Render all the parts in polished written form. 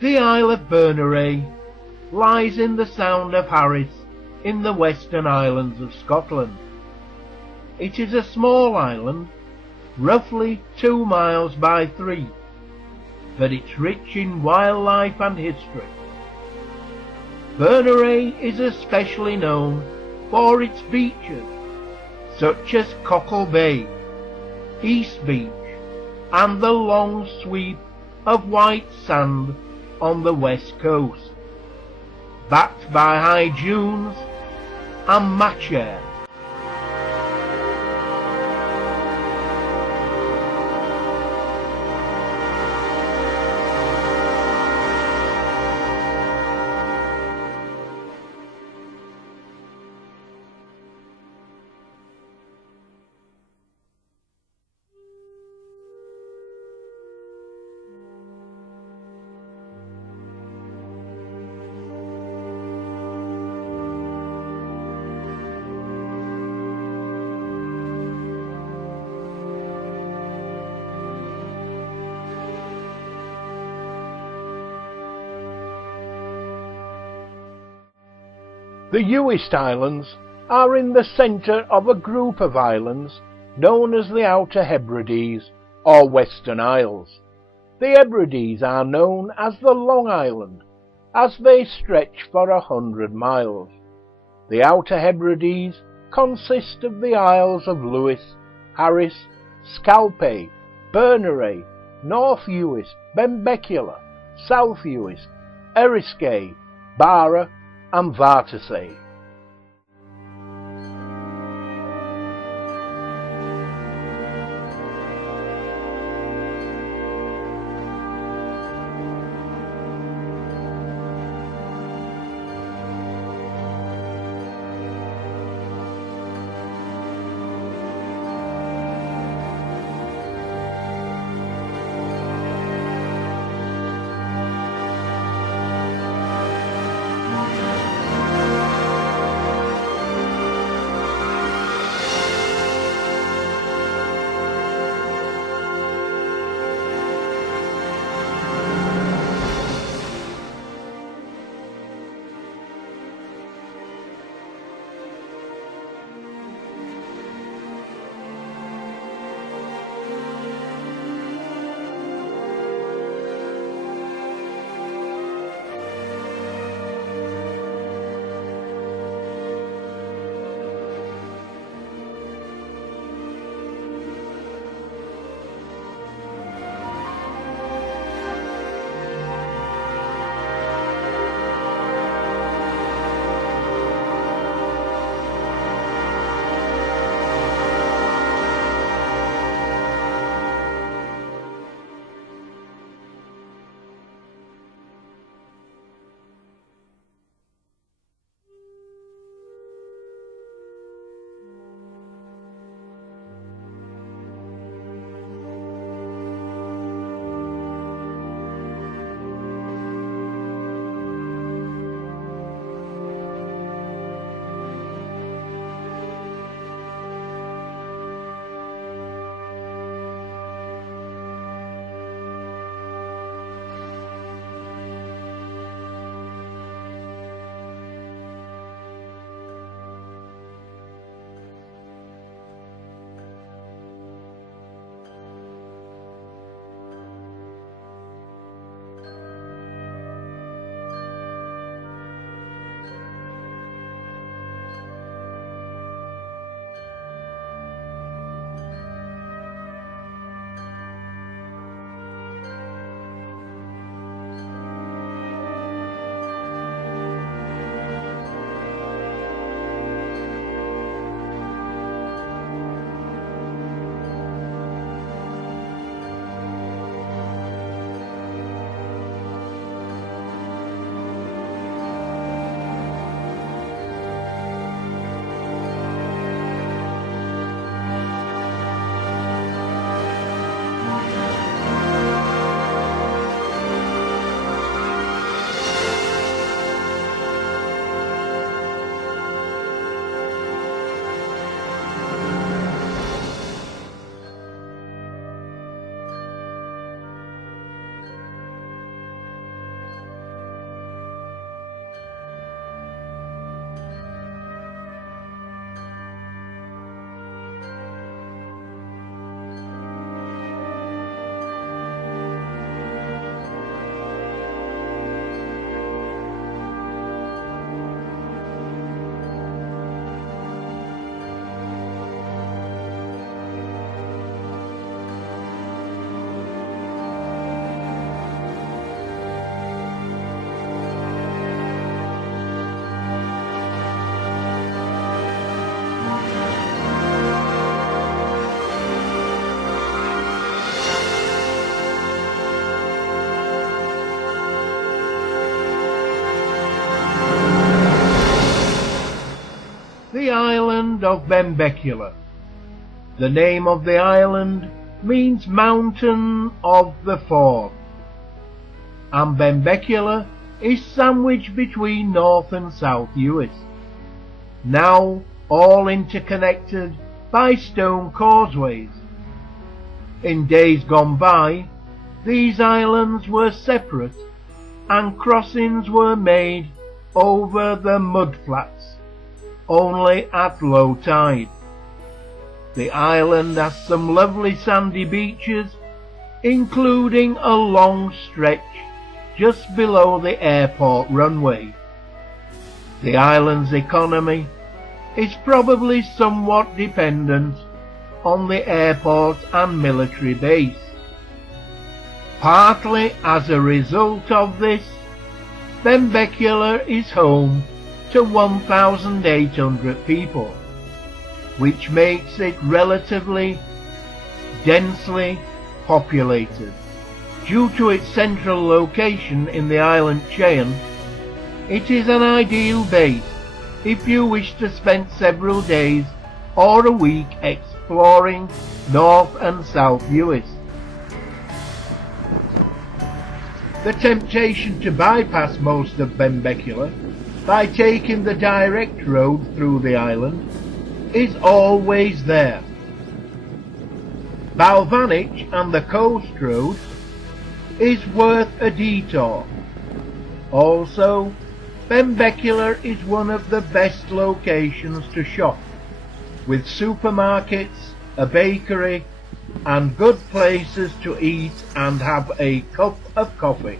The Isle of Berneray lies in the Sound of Harris in the Western Islands of Scotland. It is a small island, roughly 2 miles by 3, but it's rich in wildlife and history. Berneray is especially known for its beaches, such as Cockle Bay, East Beach, and the long sweep of white sand on the west coast, backed by high dunes and match air. The UIST Islands are in the centre of a group of islands known as the Outer Hebrides or Western Isles. The Hebrides are known as the Long Island, as they stretch for 100 miles. The Outer Hebrides consist of the Isles of Lewis, Harris, Scalpay, Berneray, North UIST, Benbecula, South UIST, Eriskay, Barra and Vartasay. island of Benbecula. The name of the island means Mountain of the Fourth, and Benbecula is sandwiched between North and South UIST, now all interconnected by stone causeways. In days gone by, these islands were separate, and crossings were made over the mudflats only at low tide. The island has some lovely sandy beaches, including a long stretch just below the airport runway. The island's economy is probably somewhat dependent on the airport and military base. Partly as a result of this, Benbecula is home to 1,800 people, which makes it relatively densely populated. Due to its central location in the island chain, it is an ideal base if you wish to spend several days or a week exploring North and South UIST. The temptation to bypass most of Benbecula by taking the direct road through the island is always there. Balvanich and the coast road is worth a detour. Also, Benbecula is one of the best locations to shop, with supermarkets, a bakery, and good places to eat and have a cup of coffee.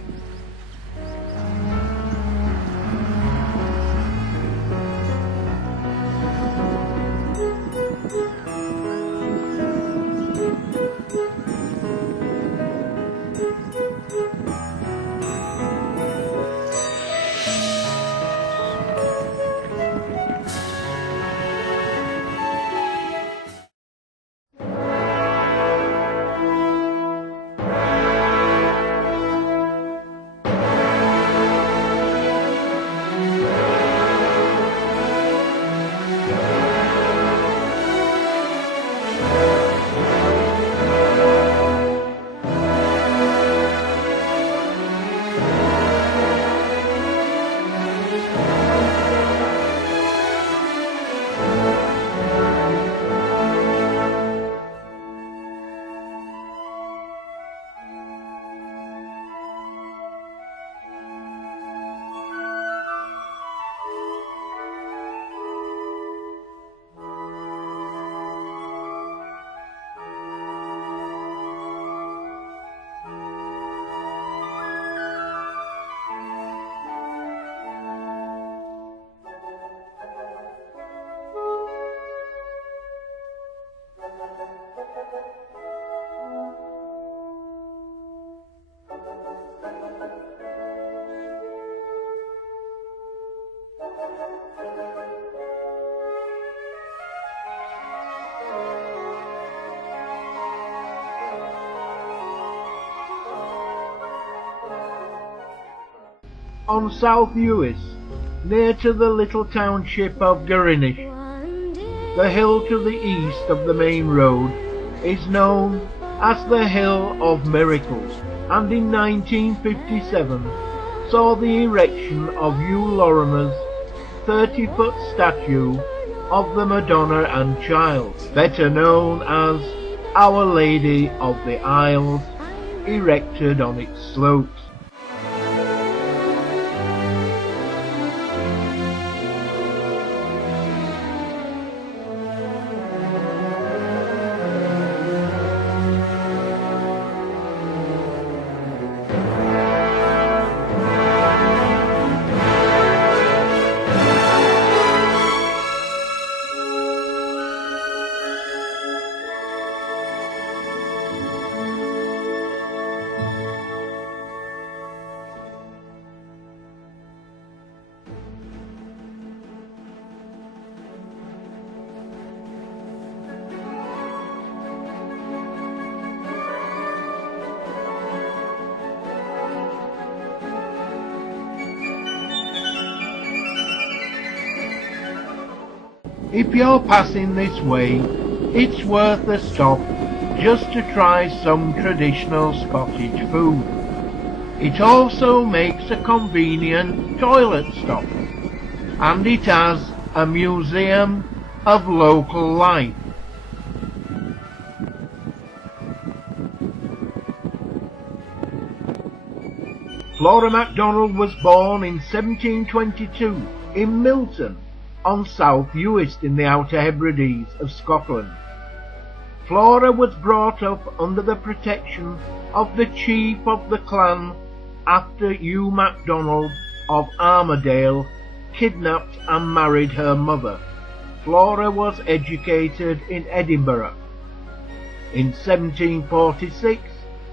On South UIST, near to the little township of Garinish, the hill to the east of the main road is known as the Hill of Miracles, and in 1957 saw the erection of Hugh Lorimer's 30-foot statue of the Madonna and Child, better known as Our Lady of the Isles, erected on its slopes. If you're passing this way, it's worth a stop just to try some traditional Scottish food. It also makes a convenient toilet stop, and it has a museum of local life. Flora MacDonald was born in 1722 in Milton on South UIST in the Outer Hebrides of Scotland. Flora was brought up under the protection of the chief of the clan after Hugh MacDonald of Armadale kidnapped and married her mother. Flora was educated in Edinburgh. In 1746,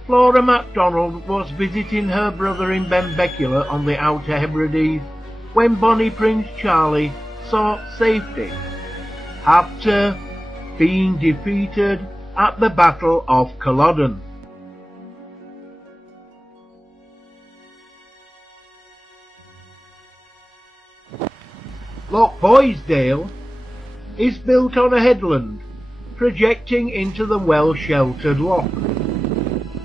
Flora MacDonald was visiting her brother in Benbecula on the Outer Hebrides when Bonnie Prince Charlie sought safety after being defeated at the Battle of Culloden. Loch Boysdale is built on a headland projecting into the well-sheltered loch.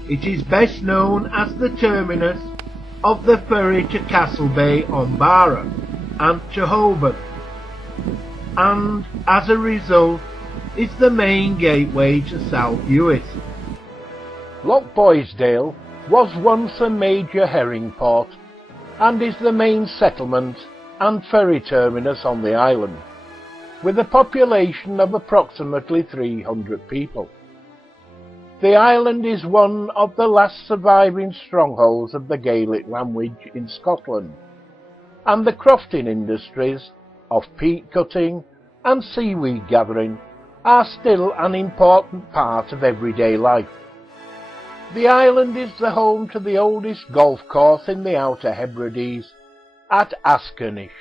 It is best known as the terminus of the ferry to Castlebay on Barra and to Holborn, and as a result is the main gateway to South UIST. Loch Boysdale was once a major herring port and is the main settlement and ferry terminus on the island, with a population of approximately 300 people. The island is one of the last surviving strongholds of the Gaelic language in Scotland, and the crofting industries of peat cutting and seaweed gathering are still an important part of everyday life. The island is the home to the oldest golf course in the Outer Hebrides at Askernish.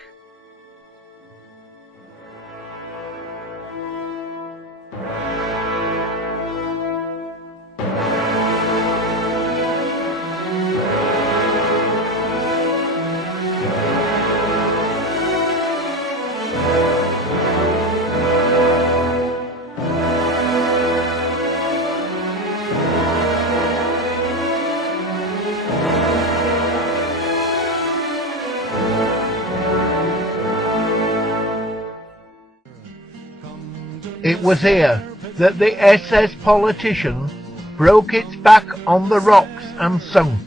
It was here that the SS Politician broke its back on the rocks and sunk.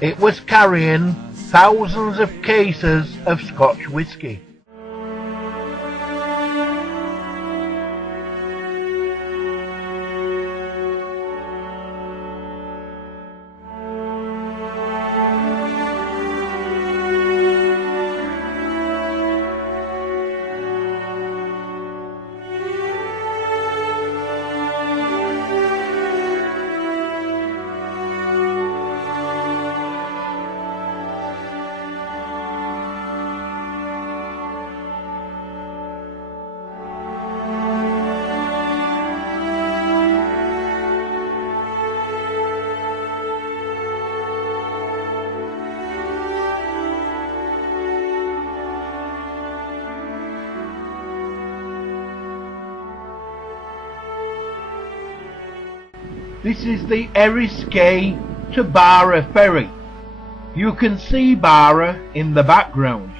It was carrying thousands of cases of Scotch whisky. This is the Eriskay to Barra ferry. You can see Barra in the background.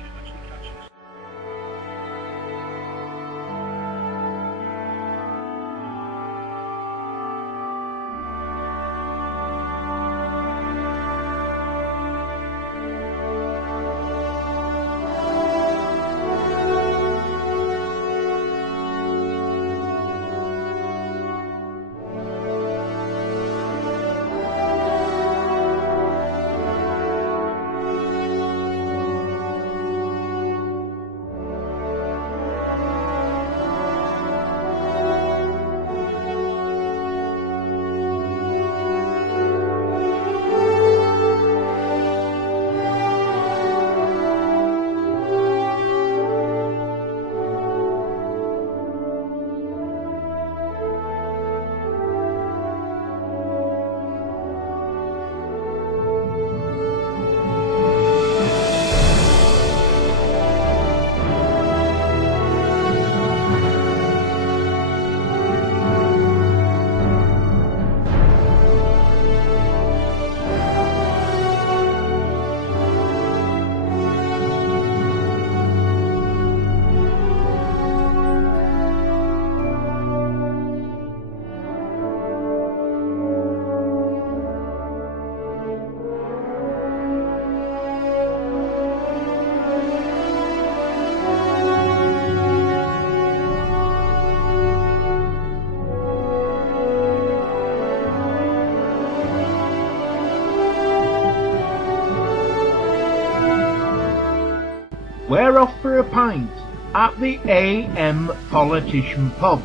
we're off for a pint at the AM Politician Pub.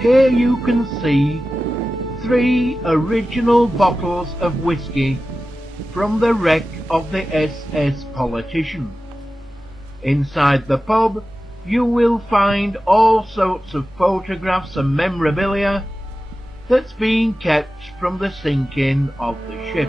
Here you can see 3 original bottles of whiskey from the wreck of the SS Politician. Inside the pub you will find all sorts of photographs and memorabilia that's been kept from the sinking of the ship.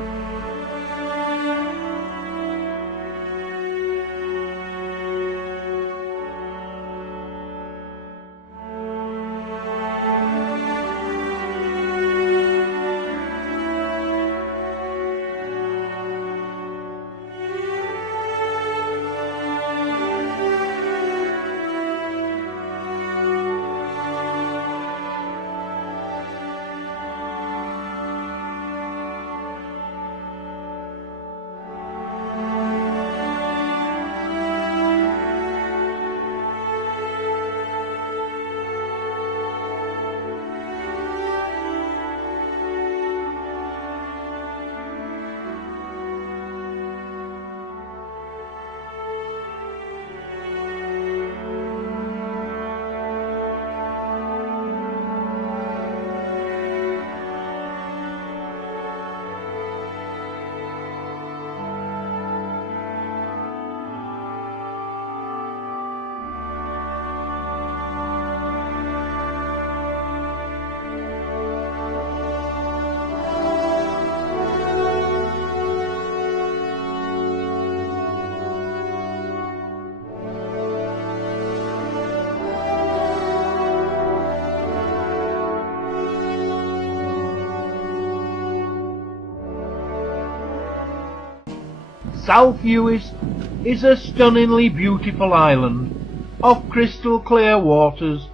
South UIST is a stunningly beautiful island of crystal clear waters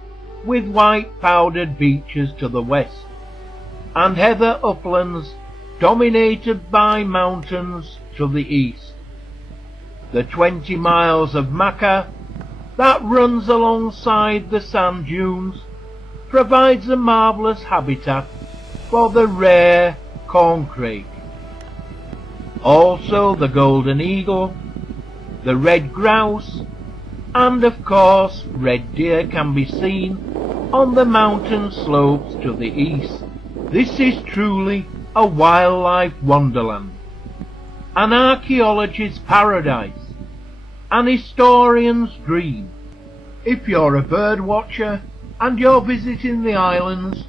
with white powdered beaches to the west and heather uplands dominated by mountains to the east. The 20 miles of Maca that runs alongside the sand dunes provides a marvellous habitat for the rare corncrake. Also the golden eagle, the red grouse, and of course red deer can be seen on the mountain slopes to the east. This is truly a wildlife wonderland, an archaeologist's paradise, an historian's dream. If you're a bird watcher and you're visiting the islands,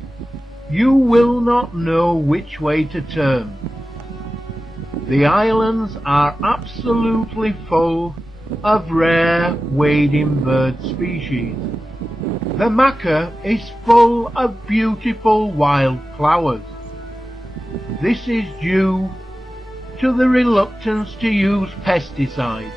you will not know which way to turn. The islands are absolutely full of rare wading bird species. The Maca is full of beautiful wild flowers. This is due to the reluctance to use pesticides.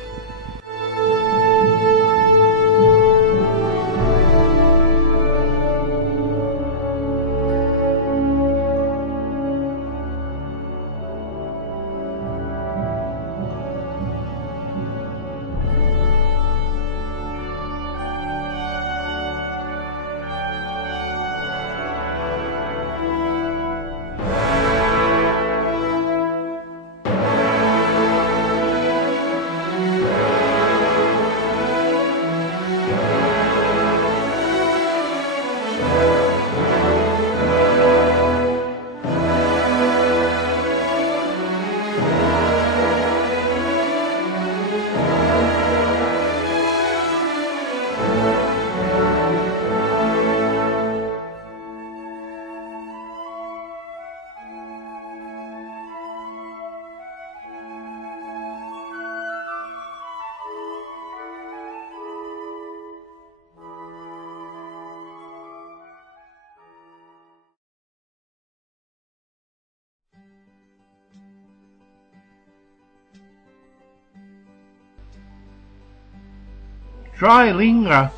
Trilinga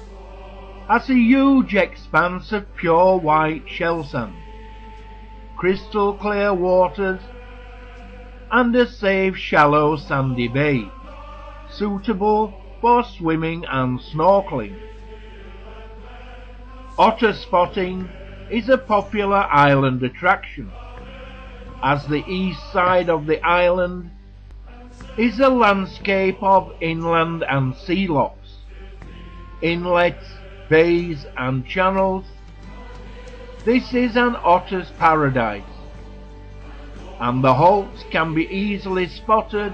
has a huge expanse of pure white shell sand, crystal clear waters, and a safe shallow sandy bay, suitable for swimming and snorkeling. Otter spotting is a popular island attraction, as the east side of the island is a landscape of inland and sea locks, inlets, bays and channels. This is an otter's paradise, and the halts can be easily spotted.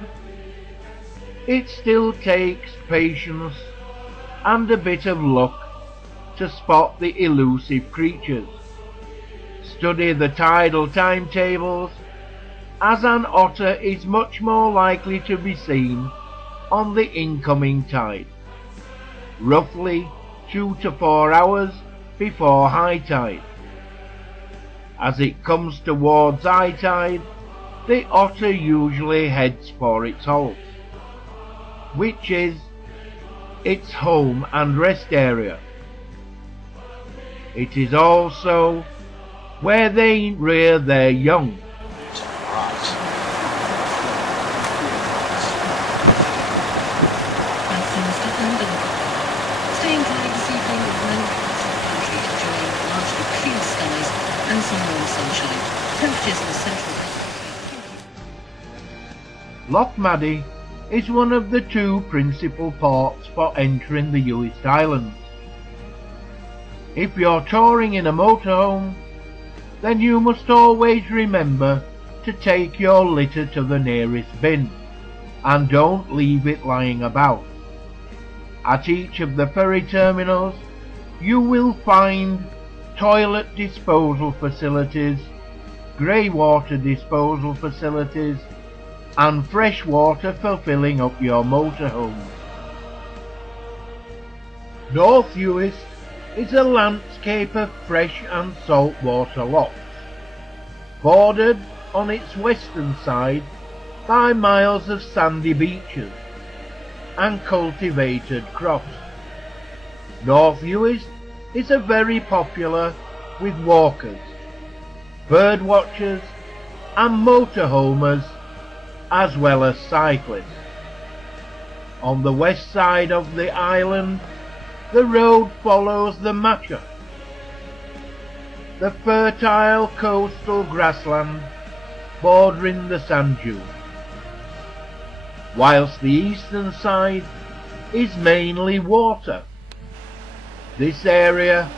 It still takes patience and a bit of luck to spot the elusive creatures. Study the tidal timetables, as an otter is much more likely to be seen on the incoming tide, roughly 2 to 4 hours before high tide. As it comes towards high tide, the otter usually heads for its halt, which is its home and rest area. It is also where they rear their young. Staying dry this evening with no clouds in the country, enjoying largely clear skies and some warm sunshine. Temperatures in the central west. Loch Maddie is one of the 2 principal ports for entering the UIST Islands. If you're touring in a motorhome, then you must always remember to take your litter to the nearest bin, and don't leave it lying about. At each of the ferry terminals, you will find toilet disposal facilities, grey water disposal facilities, and fresh water for filling up your motorhomes. North UIST is a landscape of fresh and salt water lochs, bordered on its western side by miles of sandy beaches and cultivated crops. North UIST is very popular with walkers, bird watchers and motorhomers, as well as cyclists. On the west side of the island, the road follows the Macha, the fertile coastal grassland bordering the sand dunes, whilst the eastern side is mainly water. This area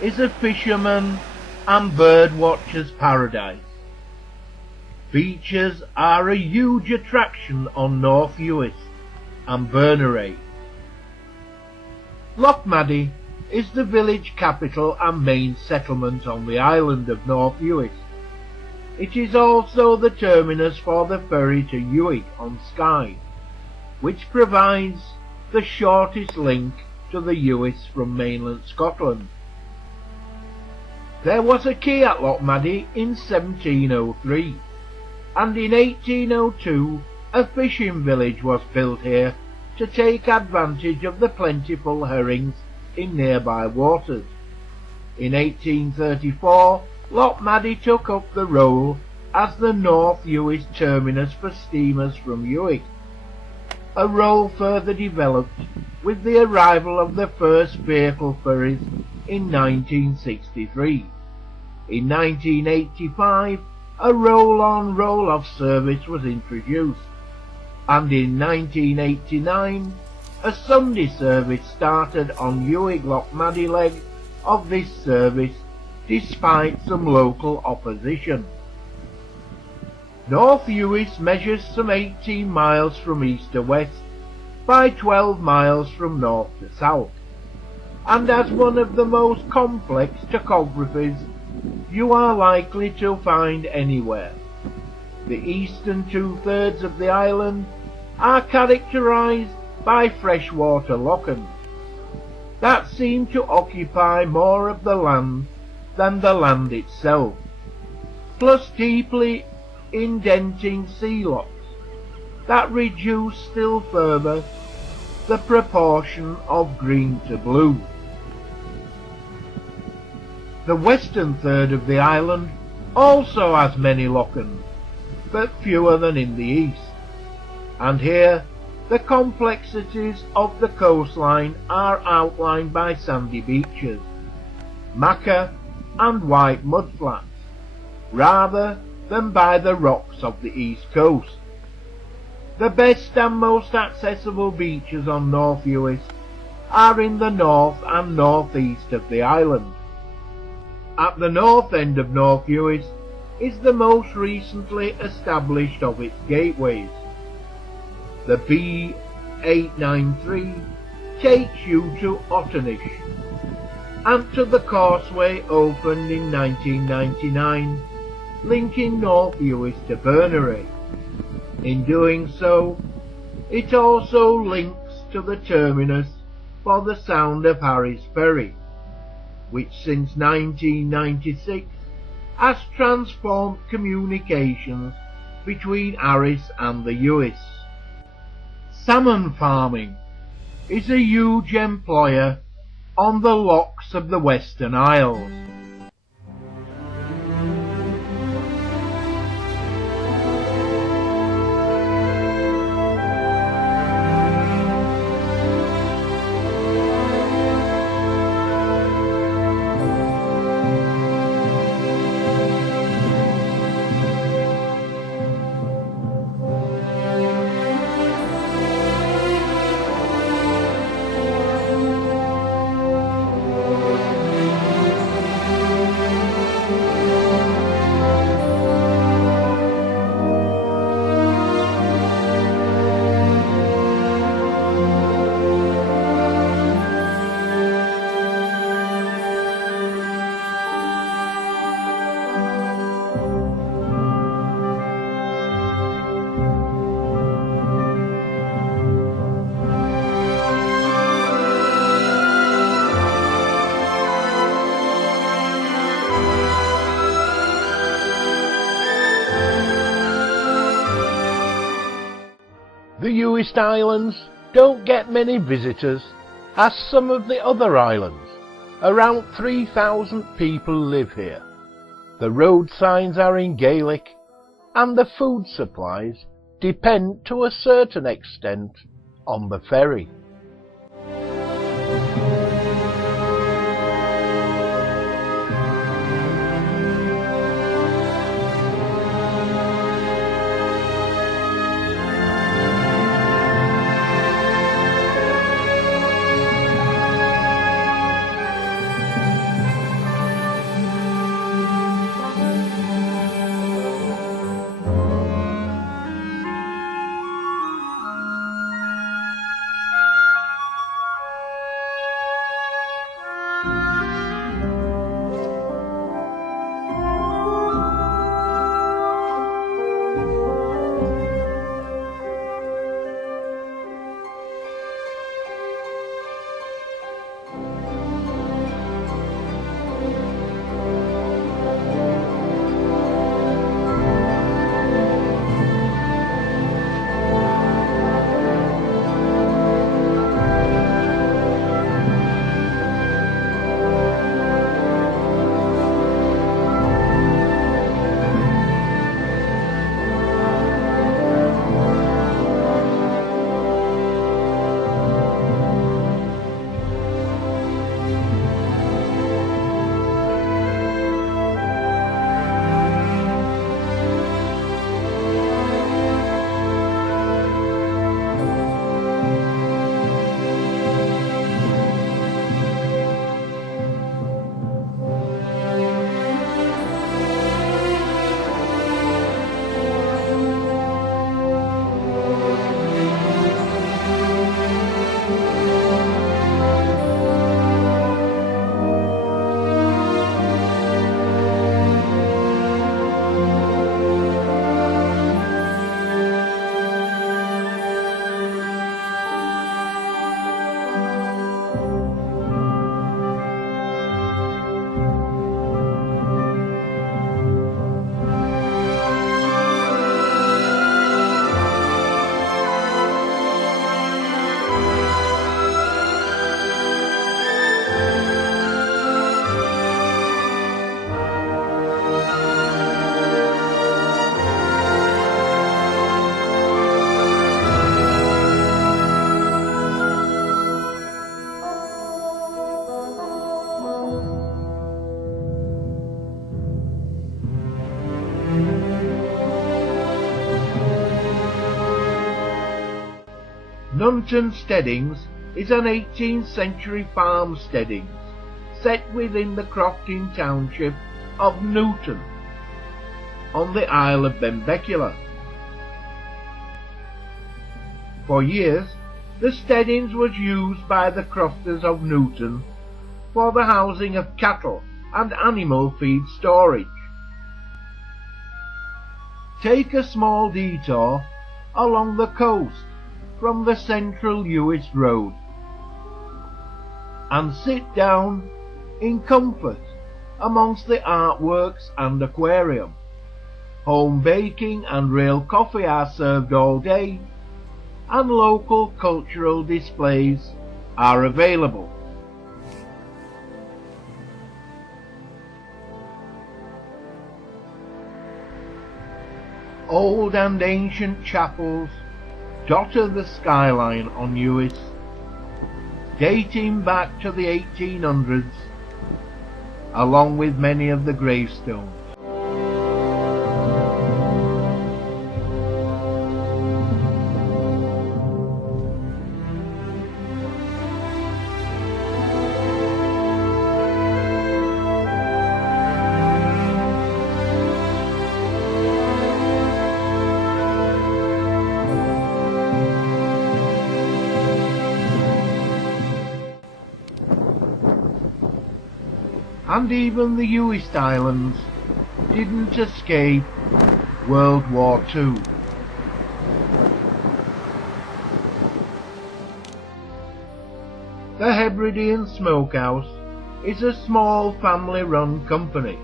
is a fisherman and bird watcher's paradise. Beaches are a huge attraction on North UIST and Berneray. Loch Maddie is the village capital and main settlement on the island of North UIST. It is also the terminus for the ferry to Uig on Skye, which provides the shortest link to the UIST from mainland Scotland. There was a quay at Loch Maddie in 1703, and in 1802 a fishing village was built here to take advantage of the plentiful herrings in nearby waters. In 1834, Loch Maddie took up the role as the North UIST terminus for steamers from Uig, a role further developed with the arrival of the first vehicle ferries in 1963. In 1985, a roll-on roll-off service was introduced, and in 1989 a Sunday service started on Uig Loch Maddie leg of this service despite some local opposition. North UIST measures some 18 miles from east to west by 12 miles from north to south, and as one of the most complex topographies you are likely to find anywhere. The eastern 2/3 of the island are characterized by freshwater lochans that seem to occupy more of the land than the land itself, plus deeply indenting sea locks that reduce still further the proportion of green to blue. The western third of the island also has many lochans, but fewer than in the east, and here the complexities of the coastline are outlined by sandy beaches, maca and white mudflats, rather than by the rocks of the east coast. The best and most accessible beaches on North UIST are in the north and northeast of the island. At the north end of North UIST is the most recently established of its gateways. The B893 takes you to Otternish and to the causeway opened in 1999, linking North UIST to Bernary. In doing so, it also links to the terminus for the Sound of Harris Ferry, which since 1996 has transformed communications between Harris and the UIST. Salmon farming is a huge employer on the lochs of the Western Isles. The UIST Islands don't get many visitors, as some of the other islands. Around 3,000 people live here. The road signs are in Gaelic, and the food supplies depend to a certain extent on the ferry. Nunton Steadings is an 18th century farm steadings set within the Crofting township of Newton on the Isle of Benbecula. For years, the steadings was used by the crofters of Newton for the housing of cattle and animal feed storage. Take a small detour along the coast from the central UIST road and sit down in comfort amongst the artworks and aquarium. Home baking and real coffee are served all day, and local cultural displays are available. Old and ancient chapels dotted the skyline on UIST, dating back to the 1800s, along with many of the gravestones. And even the UIST Islands didn't escape World War II. The Hebridean Smokehouse is a small family-run company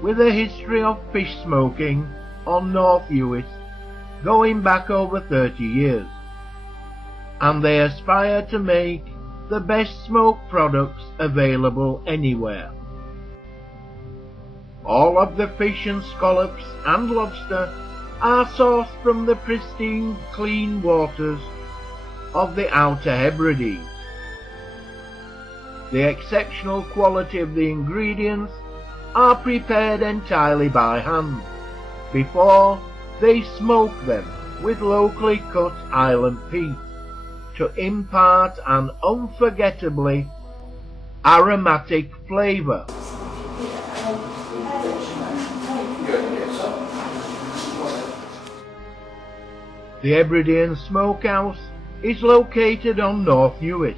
with a history of fish smoking on North UIST going back over 30 years, and they aspire to make the best smoked products available anywhere. All of the fish and scallops and lobster are sourced from the pristine, clean waters of the Outer Hebrides. The exceptional quality of the ingredients are prepared entirely by hand before they smoke them with locally cut island peat to impart an unforgettably aromatic flavour. The Hebridean Smokehouse is located on North UIST,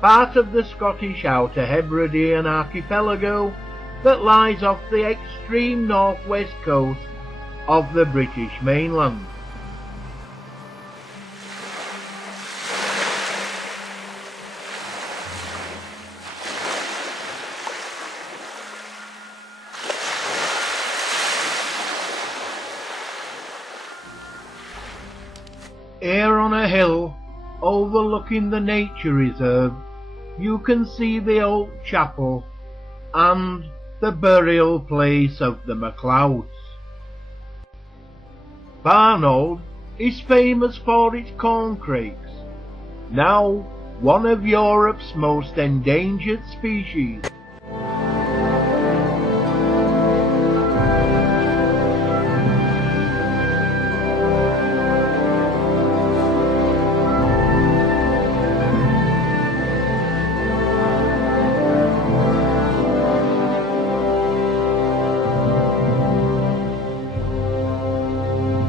part of the Scottish Outer Hebridean archipelago that lies off the extreme northwest coast of the British mainland. Here on a hill overlooking the nature reserve, you can see the old chapel and the burial place of the MacLeods. Barnold is famous for its corncrakes, now one of Europe's most endangered species.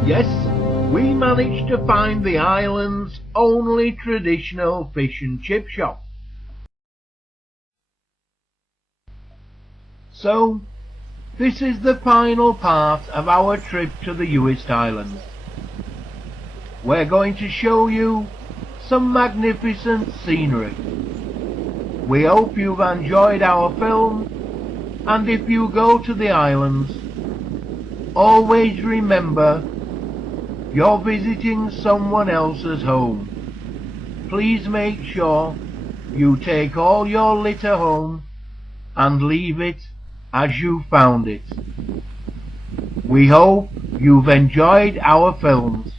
Yes, we managed to find the island's only traditional fish and chip shop. So, this is the final part of our trip to the UIST Islands. We're going to show you some magnificent scenery. We hope you've enjoyed our film, and if you go to the islands, always remember you're visiting someone else's home. Please make sure you take all your litter home and leave it as you found it. We hope you've enjoyed our films.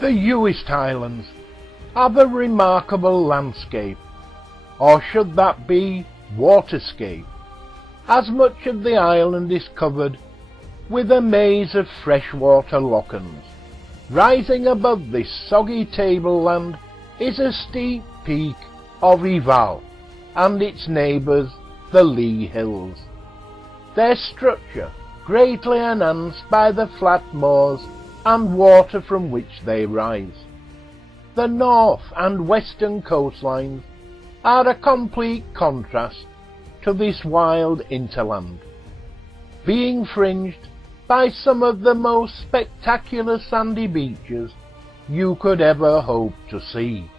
The UIST Islands have a remarkable landscape, or should that be waterscape, as much of the island is covered with a maze of freshwater lochans. Rising above this soggy tableland is a steep peak of Ival and its neighbours the Lee Hills, their structure greatly enhanced by the flat moors and water from which they rise. The north and western coastlines are a complete contrast to this wild hinterland, being fringed by some of the most spectacular sandy beaches you could ever hope to see.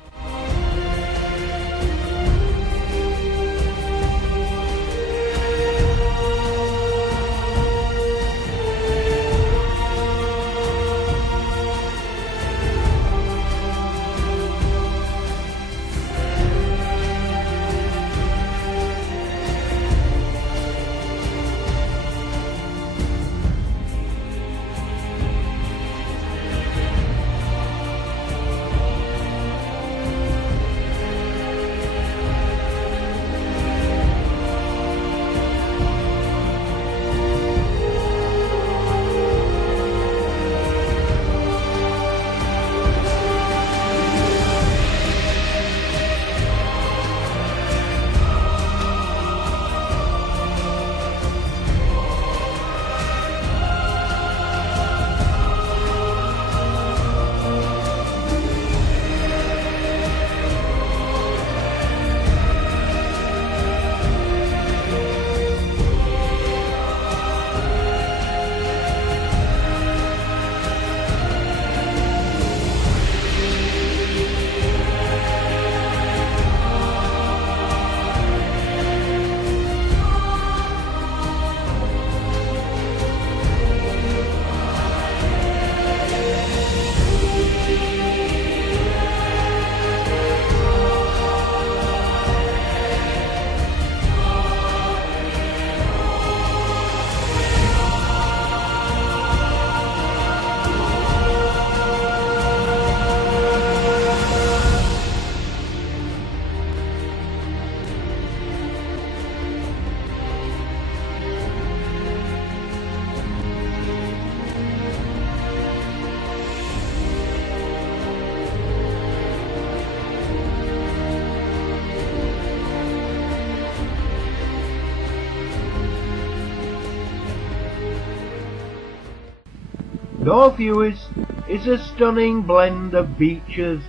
North UIST is a stunning blend of beaches,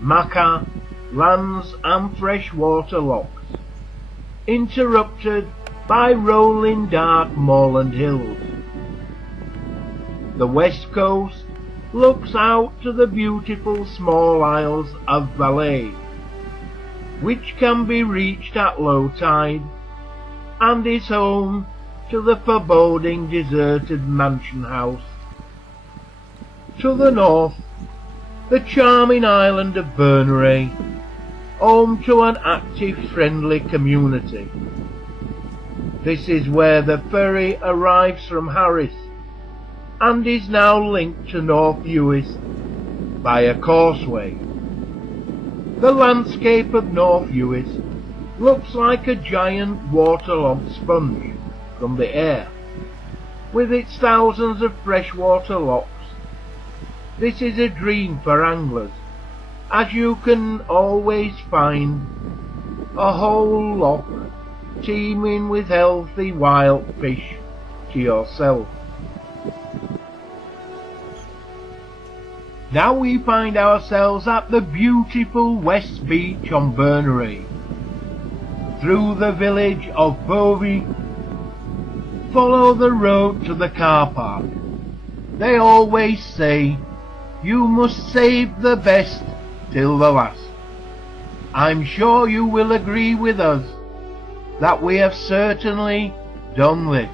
maca, lands and freshwater lochs, interrupted by rolling dark moorland hills. The west coast looks out to the beautiful small isles of Valais, which can be reached at low tide, and is home to the foreboding deserted mansion house. To the north, the charming island of Berneray, home to an active, friendly community. This is where the ferry arrives from Harris and is now linked to North UIST by a causeway. The landscape of North UIST looks like a giant waterlogged sponge from the air, with its thousands of freshwater lochs. This is a dream for anglers, as you can always find a whole loch teeming with healthy wild fish to yourself. Now we find ourselves at the beautiful West Beach on Berneray. Through the village of Bovey, follow the road to the car park. They always say, you must save the best till the last. I'm sure you will agree with us that we have certainly done this.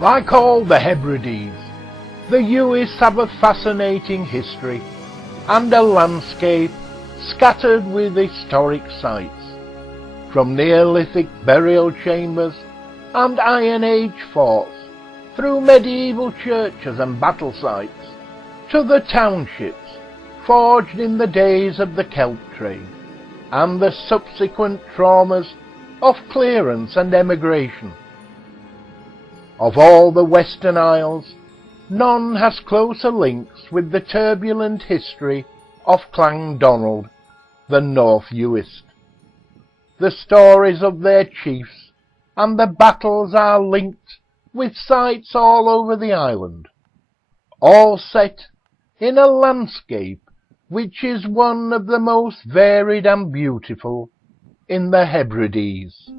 Like all the Hebrides, the UIST have a fascinating history and a landscape scattered with historic sites, from Neolithic burial chambers and Iron Age forts, through medieval churches and battle sites, to the townships forged in the days of the kelp trade, and the subsequent traumas of clearance and emigration. Of all the Western Isles, none has closer links with the turbulent history of Clondonald than North UIST. The stories of their chiefs and the battles are linked with sites all over the island, all set in a landscape which is one of the most varied and beautiful in the Hebrides.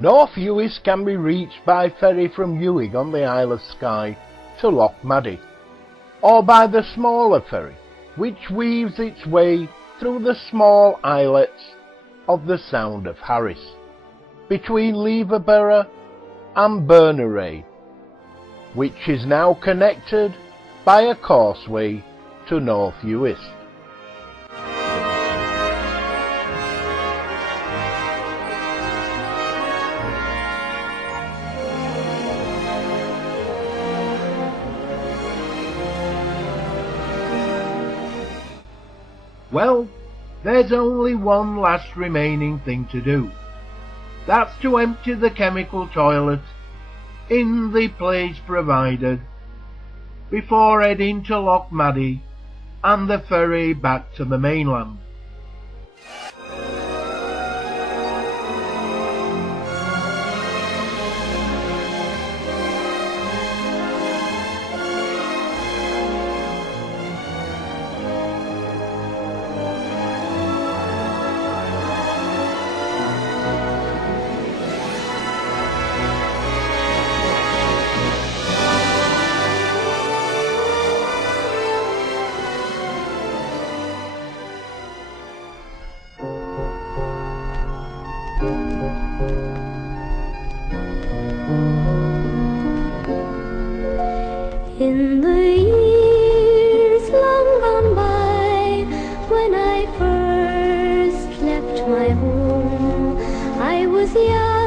North UIST can be reached by ferry from Uig on the Isle of Skye to Loch Maddie, or by the smaller ferry, which weaves its way through the small islets of the Sound of Harris, between Leverborough and Berneray, which is now connected by a causeway to North UIST. Well, there's only one last remaining thing to do. That's to empty the chemical toilet in the place provided before heading to Loch Maddie and the ferry back to the mainland. In the years long gone by, when I first left my home, I was young.